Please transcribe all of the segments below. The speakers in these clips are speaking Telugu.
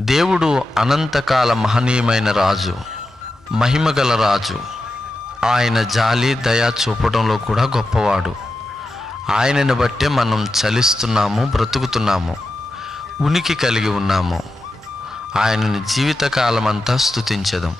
దేవుడు అనంతకాల మహనీయమైన రాజు మహిమగల రాజు. ఆయన జాలి దయా చూపడంలో కూడా గొప్పవాడు. ఆయనను బట్టే మనం చలిస్తున్నాము బ్రతుకుతున్నాము ఉనికి కలిగి ఉన్నాము. ఆయనను జీవితకాలమంతా స్థుతించదాం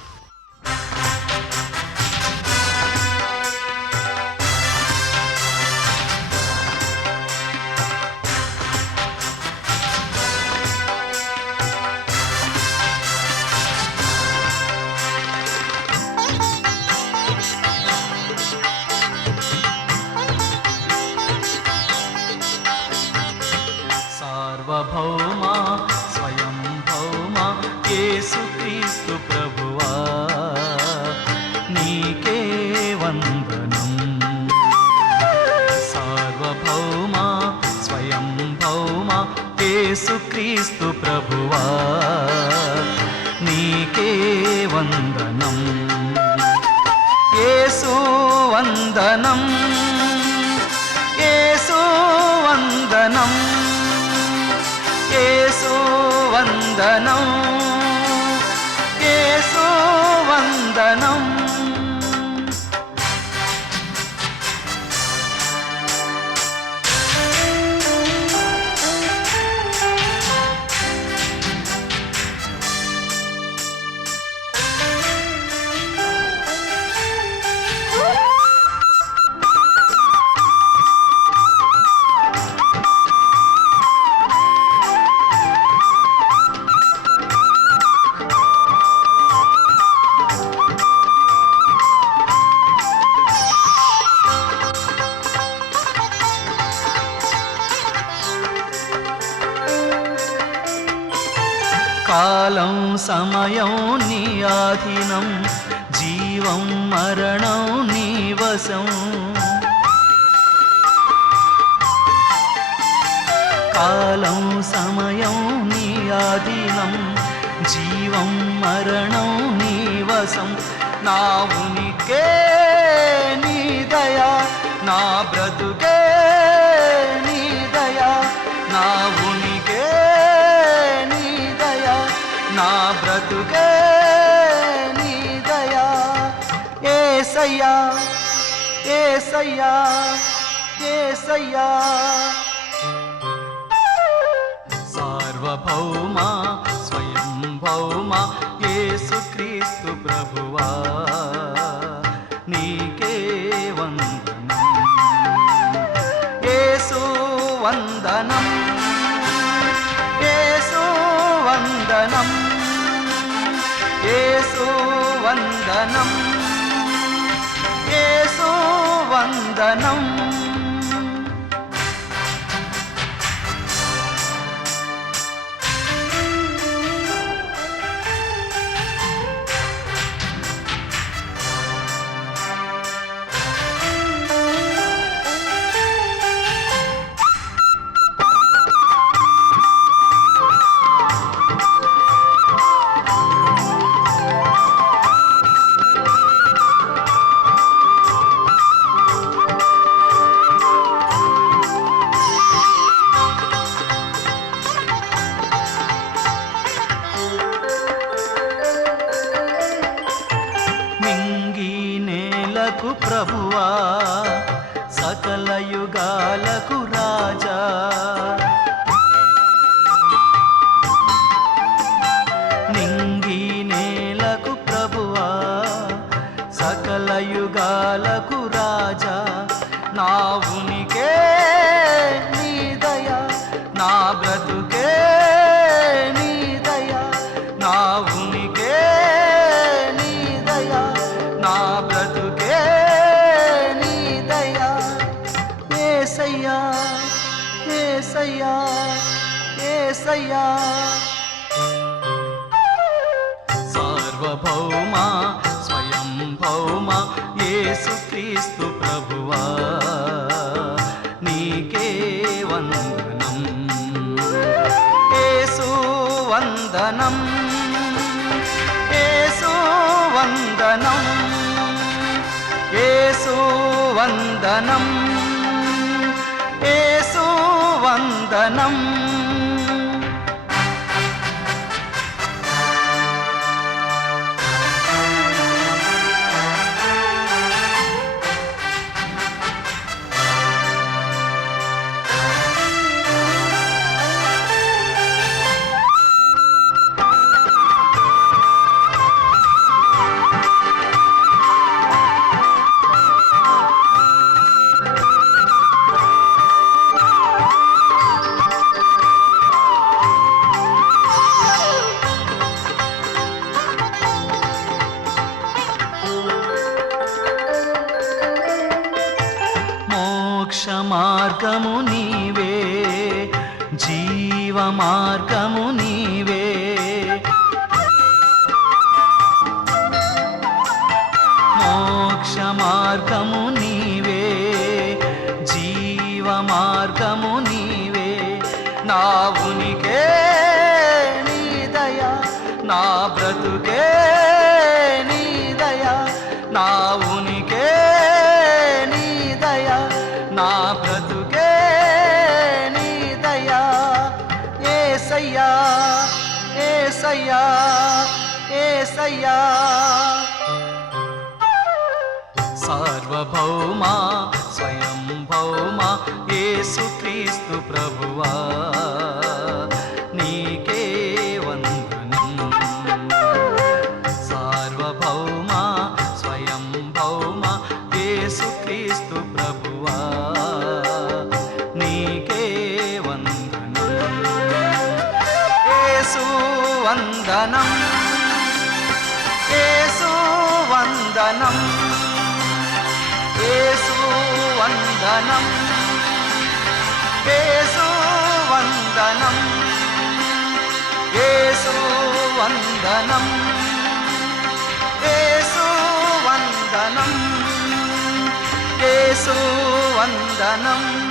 క్రీస్తు ప్రభువా నీకే వందనం. సార్వభౌమా స్వయం భౌమా యేసుక్రీస్తు ప్రభువా నీకే వందనం. యేసు వందనం. యేసు వందనం. యేసు వందనం. యేసు వందనం కాలం సమయం నీ ఆధీనం జీవం మరణం నీ వశం. కాలం సమయం నీ ఆధీనం జీవం మరణం నీ వశం. నా ఉనికే నీ దయా నా బ్రతుకే నీ దయా నా బ్రతుకే నీ దయా. ఏసయ్యా ఏసయ్యా ఏసయ్యా. సార్వభౌమా స్వయం భౌమా యేసుక్రీస్తు ప్రభువా. నీకే వందనం. యేసు వందనం. యేసు వందనం. యేసు వందనం. యేసు ప్రభువా సకల యుగాలకు రాజా. నింగి నేలకు ప్రభువా సకల యుగాలకు రాజా. నా ఉనికే నీ దయా నా బ్రతుకే నీ దయా. నా ఉనికే నీ దయా నా ఏసయ్యా సార్వభౌమ స్వయం భౌమ యేసు క్రీస్తు ప్రభువా నీకే వందనం. యేసు వందనం యేసు వందనం యేసు వందనం యేసు వందనం. మార్గము నీవే జీవ మార్గము ఏసయ్యా ఏసయ్యా ఏసయ్యా. సార్వభౌమ స్వయం భౌమా యేసుక్రీస్తు ప్రభువా. వందనం. యేసు వందనం. యేసు వందనం. యేసు వందనం. యేసు వందనం. యేసు వందనం. యేసు వందనం.